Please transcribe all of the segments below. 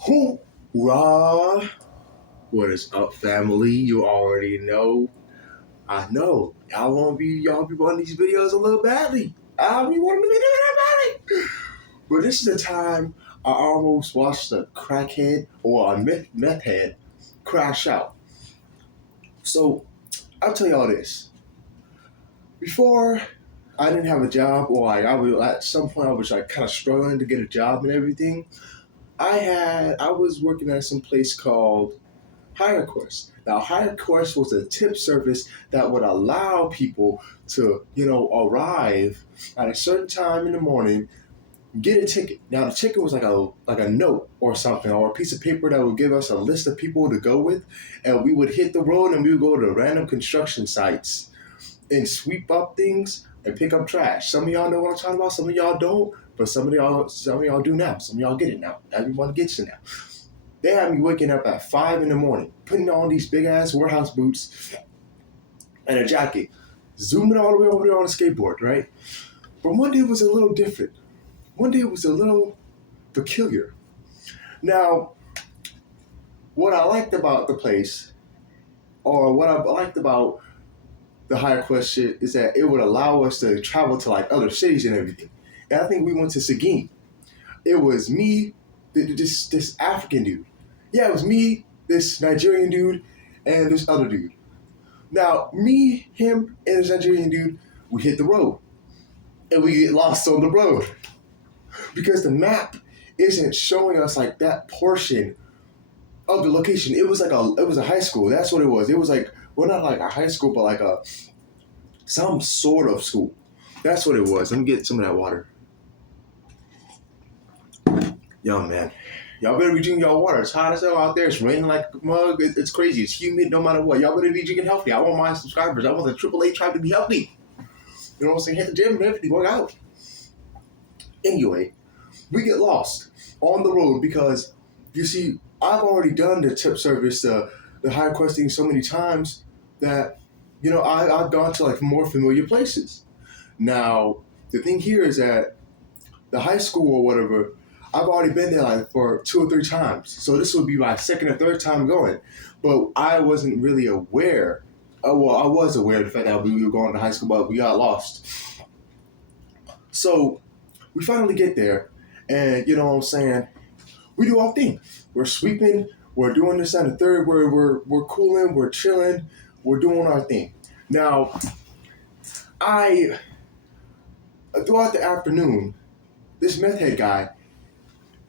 Hoorah! What is up, family? You already know. I know. Y'all be wanting these videos a little badly. I be wanting to be doing that badly. But this is the time I almost watched a crackhead or a meth head crash out. So I'll tell y'all this. Before I didn't have a job, or I was at some point I was like kind of struggling to get a job and everything. I was working at some place called HireQuest. Now, HireQuest was a tip service that would allow people to, arrive at a certain time in the morning, get a ticket. Now, the ticket was like a note or something, or a piece of paper that would give us a list of people to go with, and we would hit the road and we would go to random construction sites and sweep up things and pick up trash. Some of y'all know what I'm talking about. Some of y'all don't, but some of y'all do now. Some of y'all get it now. Everyone gets it now. They had me waking up at 5 in the morning, putting on these big ass warehouse boots and a jacket, zooming all the way over there on a skateboard, right? But one day was a little different. One day was a little peculiar. Now, what I liked about the place, or what I liked about the HireQuest shit, is that it would allow us to travel to like other cities and everything. And I think we went to Seguin. It was me, this African dude. Yeah, it was me, this Nigerian dude, and this other dude. Now, me, him, and this Nigerian dude, we hit the road. And we get lost on the road. Because the map isn't showing us like that portion of the location. It was a high school. That's what it was. It was like, well, not like a high school, but like some sort of school. That's what it was. Let me get some of that water. Yo, man. Y'all better be drinking y'all water. It's hot as hell out there. It's raining like a mug. It's crazy. It's humid no matter what. Y'all better be drinking healthy. I want my subscribers. I want the AAA tribe to be healthy. You know what I'm saying? Hit the gym and everything. Work out. Anyway, we get lost on the road because, you see, I've already done the tip service, the HireQuest thing so many times that, I've gone to like more familiar places. Now, the thing here is that the high school or whatever, I've already been there like for 2 or 3 times. So this would be my second or third time going. But I wasn't really aware. Well, I was aware of the fact that we were going to high school, but we got lost. So we finally get there, and you know what I'm saying? We do our thing. We're sweeping. We're doing this and the third. We're cooling. We're chilling. We're doing our thing. Now, throughout the afternoon, this meth head guy,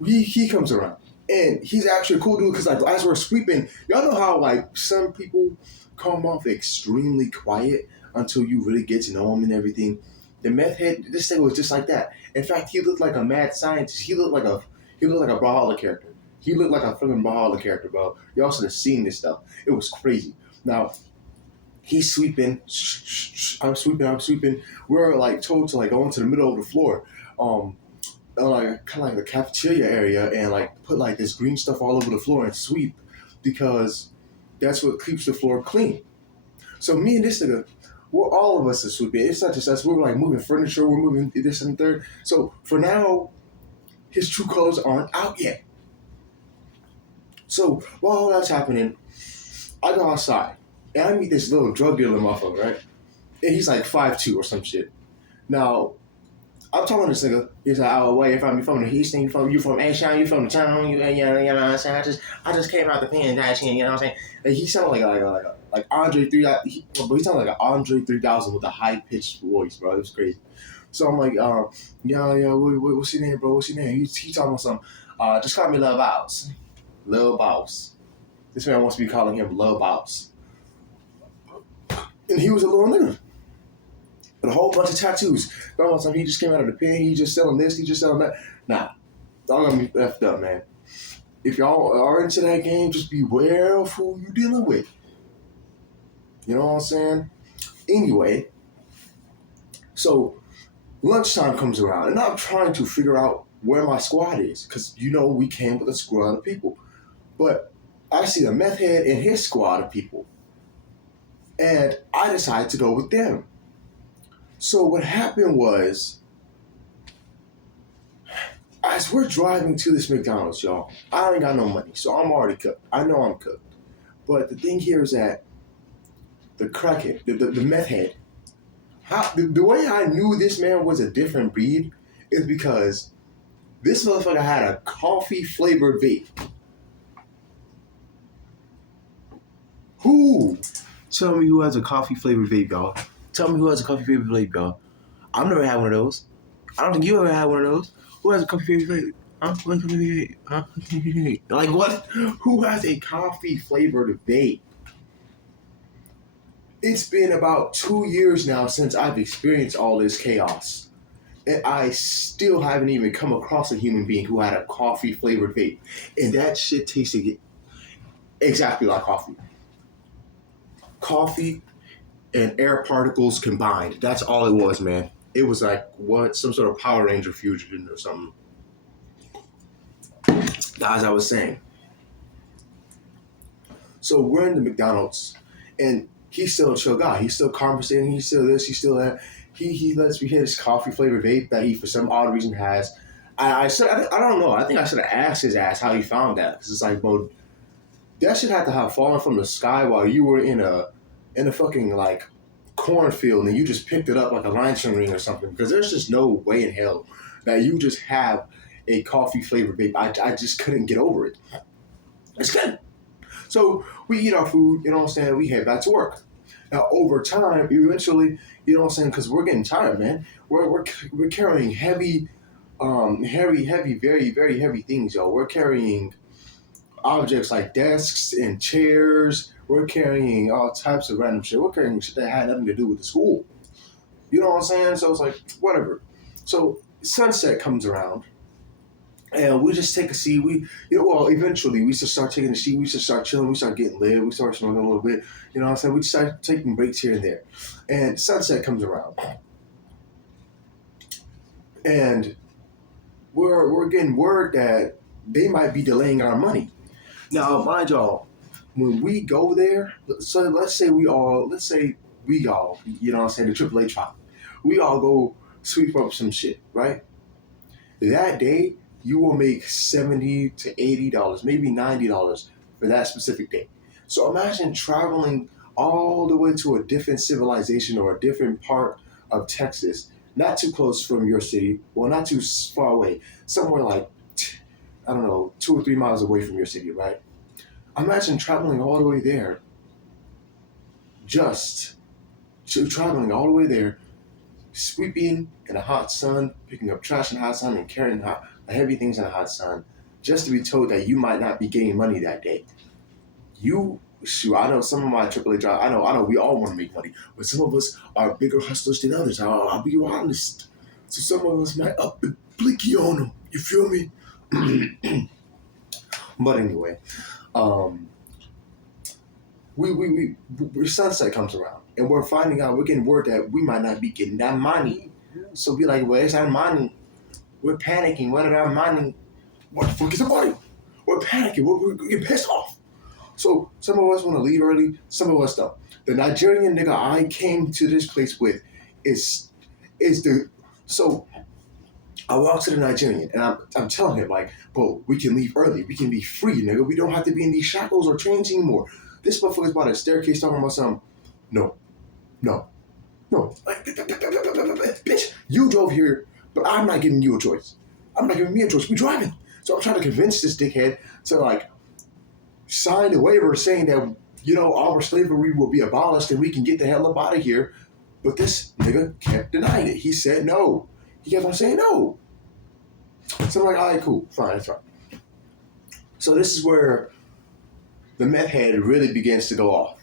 he comes around, and he's actually a cool dude because like as we're sweeping, y'all know how like some people come off extremely quiet until you really get to know him and everything. The meth head, this thing was just like that. In fact, he looked like a mad scientist. He looked like a Brawlhalla character. He looked like a freaking Brawlhalla character, bro. Y'all should have seen this stuff. It was crazy. Now, he's sweeping. I'm sweeping. We're like told to like go into the middle of the floor. Like kind of like the cafeteria area and like put like this green stuff all over the floor and sweep because that's what keeps the floor clean. So me and this nigga, all of us are sweeping. It's not just us. We're like moving furniture. We're moving this and third. So for now, his true colors aren't out yet. So while all that's happening, I go outside and I meet this little drug dealer motherfucker, right? And he's like 5'2" or some shit. Now, I'm talking to this nigga. He's like, "Oh, where you from? You from the East? You from A-Town? You from the town? You know what I'm saying? I just came out the pen, you know what I'm saying?" And he sounded like Andre 3000. He sounded like an Andre 3000 with a high pitched voice, bro. It was crazy. So I'm like, yeah, what's your name, bro? What's your name? He talking about something. Just call me Lil Boss. Lil Boss. This man wants to be calling him Lil Boss. And he was a little nigga. With a whole bunch of tattoos. He just came out of the pen. He just selling this. He just selling that. Nah, y'all gonna be effed up, man. If y'all are into that game, just beware of who you dealing with. You know what I'm saying? Anyway, so lunchtime comes around, and I'm trying to figure out where my squad is, because we came with a squad of people. But I see the meth head and his squad of people, and I decided to go with them. So what happened was, As we're driving to this McDonald's, y'all, I ain't got no money, so I'm already cooked. I know I'm cooked. But the thing here is that the crackhead, the meth head, the way I knew this man was a different breed is because this motherfucker had a coffee flavored vape. Who? Tell me who has a coffee flavored vape, y'all. Tell me who has a coffee flavored vape, y'all. I've never had one of those. I don't think you ever had one of those. Who has a coffee flavored vape? Huh? Who has a coffee flavored vape? Huh? Like what? Who has a coffee flavored vape? It's been about 2 years now since I've experienced all this chaos. And I still haven't even come across a human being who had a coffee flavored vape. And that shit tasted exactly like coffee. Coffee and air particles combined. That's all it was, man. It was like what? Some sort of Power Ranger fusion or something. As I was saying. So we're in the McDonald's and he's still a chill guy. He's still conversating. He's still this. He's still that. He lets me hit his coffee flavored vape that he for some odd reason has. I don't know. I think I should have asked his ass how he found that because it's like, bro, that should have to have fallen from the sky while you were in a fucking like cornfield and you just picked it up like a lantern ring or something. Because there's just no way in hell that you just have a coffee flavored vape. I just couldn't get over it. I just couldn't. So we eat our food, you know what I'm saying? We head back to work. Now over time, eventually, you know what I'm saying? Because we're getting tired, man. We're carrying heavy, very, very heavy things, yo. We're carrying objects like desks and chairs. We're carrying all types of random shit. We're carrying shit that had nothing to do with the school. You know what I'm saying? So it's like, whatever. So sunset comes around. And we just take a seat. Eventually we just start taking a seat. We just start chilling. We start getting lit. We start smoking a little bit. You know what I'm saying? We just start taking breaks here and there. And sunset comes around. And we're getting word that they might be delaying our money. Now, mind y'all, when we go there, so let's say we all, you know what I'm saying, the AAA trial. We all go sweep up some shit, right? That day, you will make $70 to $80, maybe $90 for that specific day. So imagine traveling all the way to a different civilization or a different part of Texas, not too close from your city, well, not too far away, somewhere like, I don't know, 2 or 3 miles away from your city, right? Imagine traveling all the way there, traveling all the way there, sweeping in the hot sun, picking up trash in the hot sun, and carrying heavy things in the hot sun, just to be told that you might not be getting money that day. I know some of my AAA jobs, I know we all want to make money, but some of us are bigger hustlers than others. I'll be honest. So some of us might up the blicky on them. You feel me? But anyway, sunset comes around, and we're getting word that we might not be getting that money. So be like, where's our money? We're panicking. What are our money? What the fuck is the money? We're panicking. We're getting pissed off. So some of us want to leave early. Some of us don't. The Nigerian nigga I came to this place with is so I walk to the Nigerian and I'm telling him like, bro, we can leave early. We can be free, nigga. We don't have to be in these shackles or chains anymore. This motherfucker's about a staircase talking about something. No. Like, bitch, you drove here, but I'm not giving you a choice. I'm not giving me a choice. We driving. So I'm trying to convince this dickhead to like sign the waiver saying that, you know, our slavery will be abolished and we can get the hell up out of here. But this nigga kept denying it. He said no. He kept on saying no. So I'm like, all right, cool, fine, that's right. So this is where the meth head really begins to go off.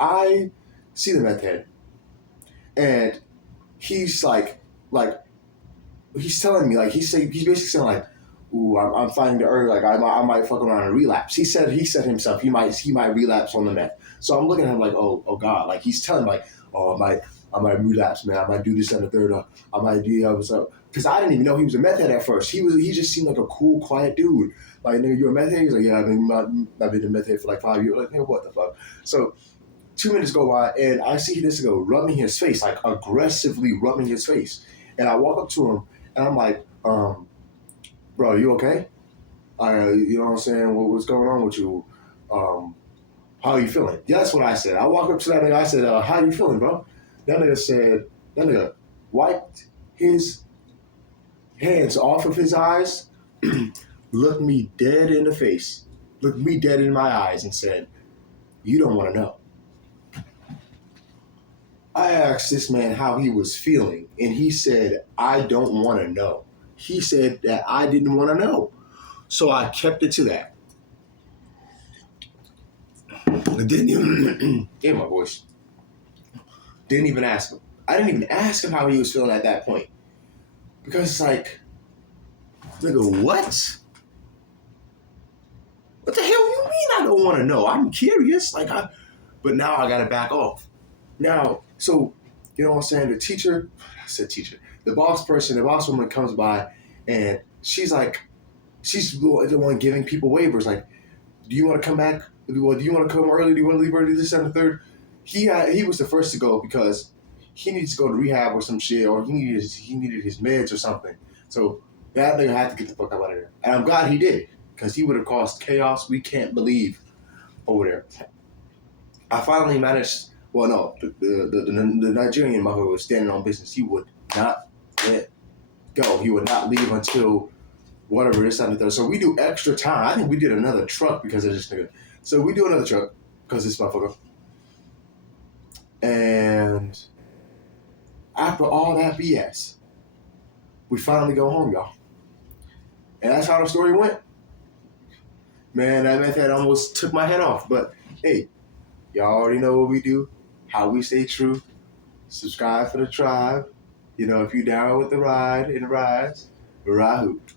I see the meth head, and he's like, he's telling me, like, he's basically saying like, ooh, I'm finding the urge, like I might fuck around and relapse. He said himself he might relapse on the meth. So I'm looking at him like, oh God, like he's telling me like, oh I might relapse, man. I might do this and the third. I might do the other stuff. Because I didn't even know he was a meth head at first. He just seemed like a cool, quiet dude. Like, nigga, you a meth head? He's like, yeah, I've been a meth head for like 5 years. Like, nigga, what the fuck? So 2 minutes go by, and I see this go rubbing his face, like aggressively rubbing his face. And I walk up to him, and I'm like, bro, you okay? You know what I'm saying? What's going on with you? Um, how are you feeling? Yeah, that's what I said. I walked up to that nigga. I said, how you feeling, bro? That nigga said, that nigga wiped his hands off of his eyes, looked me dead in the face, looked me dead in my eyes, and said, "You don't want to know." I asked this man how he was feeling, and he said, "I don't want to know." He said that I didn't want to know. So I kept it to that. I didn't even, in my voice, didn't even ask him. I didn't even ask him how he was feeling at that point. Because it's like, nigga, what? What the hell you mean I don't want to know? I'm curious. But now I gotta back off. Now, so, you know what I'm saying? I said teacher, the boss woman comes by and she's the one giving people waivers. Like, do you want to come back? Do you want to come early? Do you want to leave early? This, and the third. He was the first to go because he needs to go to rehab or some shit, or he needed his meds or something. So that nigga had to get the fuck out of there. And I'm glad he did, because he would have caused chaos we can't believe over there. I finally managed. Well, no, the Nigerian mother was standing on business. He would not let go. He would not leave until whatever this and the third. So we do extra time. I think we did another truck because of this nigga. So we do another truck because this motherfucker. And after all that BS, we finally go home, y'all. And that's how the story went. Man, that meth head almost took my head off. But hey, y'all already know what we do, how we stay true. Subscribe for the tribe. You know, if you down with the ride and the rides, ride hoot.